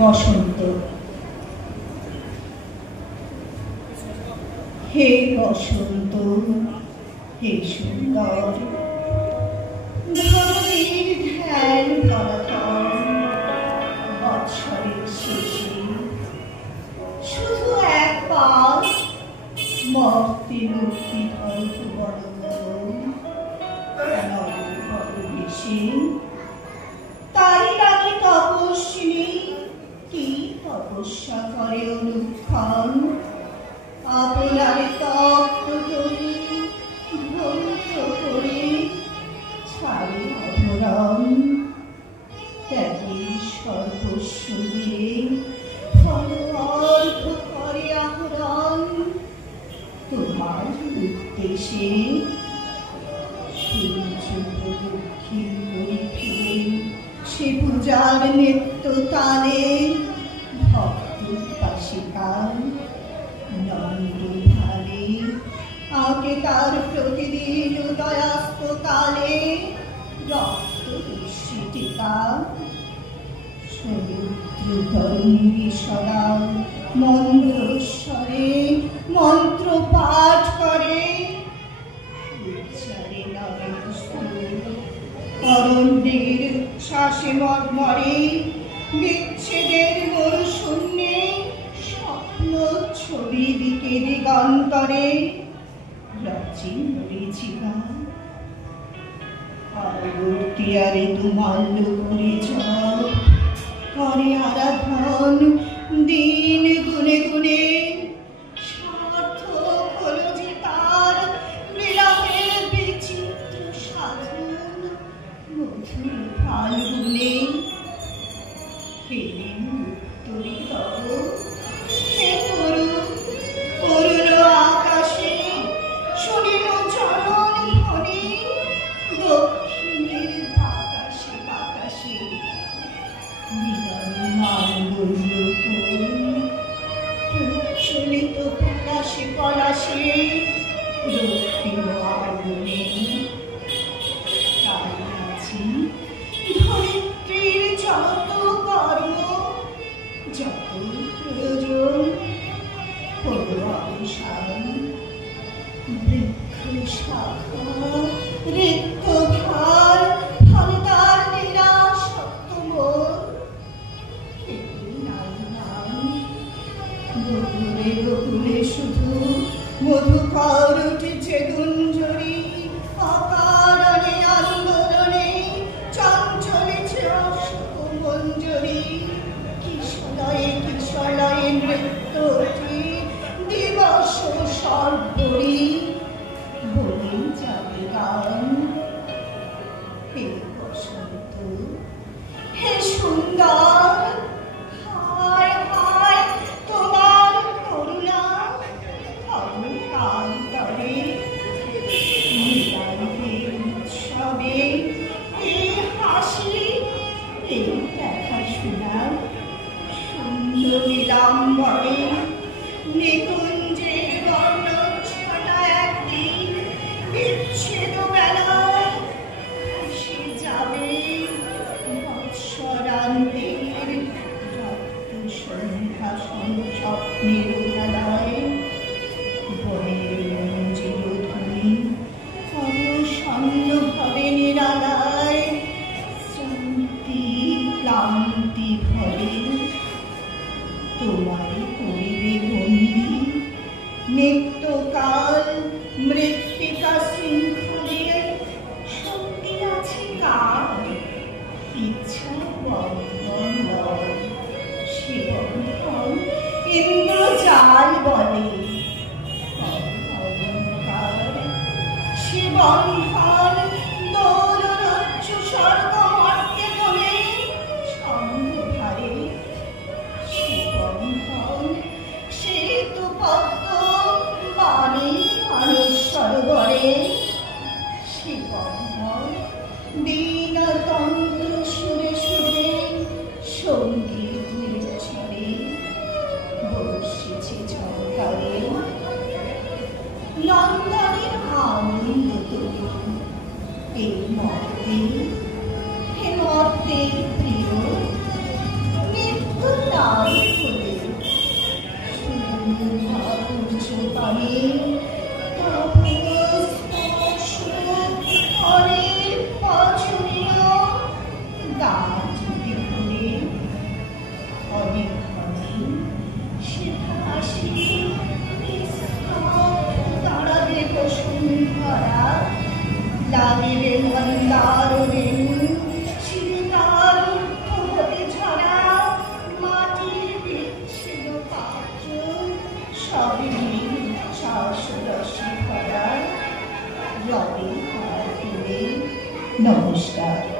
বসন্ত। হে বসন্ত, হে সুন্দর, ধরণীর ধ্যান করাতন বৎসরের শেষে শুধু একবার মর্তে মুক্তি ধরত বড় বেশি। তারই নাকি তপস্বিনী কি তপস্যা করে অনুক্ষণ, আপনার তপ্ত করি ধ্বংস করে ছাড়ে অধরণ। ত্যাগী সর্বস্ব দিয়ে ফল অর্ঘ করে আহরণ তোমার উদ্দেশ্যে। দক্ষিণ করে ফিরে সে পূজার নিত্য তালে ভক্ত উপাসিকার নন্দ ভালে আগে তার প্রতিদিন উদয়াস্ত কালে রক্ত টিকা। সমুদ্র তরঙ্গী সদা মন্দ্রস্বরে মন্ত্র পাঠ করে উচ্চারে অরণ্যের শ্বাসে মর্মরে বিচ্ছেদের মরুশূন্যে স্বপ্ন ছবি দিকে দিগন্তরে রচি মরীচিকা। পরবর্তীয়ারে তুমাল্য করে জপ করে আরাধন দিন গুনে গুনে। সার্থক হল যে তার বিলাপের বিচিত্র সাধন মধুর ফাল্গুনে। ফেলেন উত্তরী তব হে তরু অরুণ আকাশে শুনিল চরণ ধ্বনি দক্ষিণের বাতাসে বাতাসে প্রচলিত পলাশে পলাশে দক্ষিণ আগুনে। তাই আছি ধরিত্রীর যত কর্ম যত প্রয়োজন হল অবসান। বৃক্ষ শাখা রিক্ত ভার ফলে তার নিরাসক্ত মন। গোকুলে গোকুলে শুধু মধুকর উঠেছে গুঞ্জরি অকারণে আন্দোলনে চঞ্চলেছে অশোক মঞ্জরি। কিশলয়ে কিশলয়ে নৃত্যটি দিবস সর্বরি বলে যাবে গান। হে বসন্ত, হে সুন্দর, হায় হায় তোমার করুণা অবতান্তরে। নিরানন্দের উৎসবে এই হাসি এই দেখাশোনা সুন্দর নীলাম্বরে নিকুঞ্জের বর্ণচ্ছটা একদিন বিচ্ছেদ বেলায় এসে যাবে বৎসরান্তের রক্ত সন্ধ্যা স্বপ্নের খেলায়। বনের মঞ্জিল ধ্বনি অবসন্ন ভাবে নিরালায় শ্রান্তি ক্লান্তি ভরে তোমারে করিবে বন্দি নিত্যকাল মৃত্তিকা শৃঙ্খলে। শক্তি আছে কার ইচ্ছা বন্ধন লয় সে বন্ধন ইন্দ্রজাল বলে। অলঙ্কার সে বন্ধন দৌলরজ্জ স্বর্গ মর্তে তোলে সন্ধ্যারে। সে বন্ধন সে তো পদ্ম বাণী মানুষ সরোবরে। সে বন্ধন দীনতন্ত্র সুরে সুরে সঙ্গীত নির্ঝরে বসেছে ঝঙ্কারে। নন্দনের আনন্দ তুমি ভরা লাগিবে মন্দারণী চিরে তার ঊর্ধ্ব হতে ঝরা মাটির বিচ্ছিন্ন পাত্র সবই চাষরসে ভরা রবে হার ফেলে নমস্কার।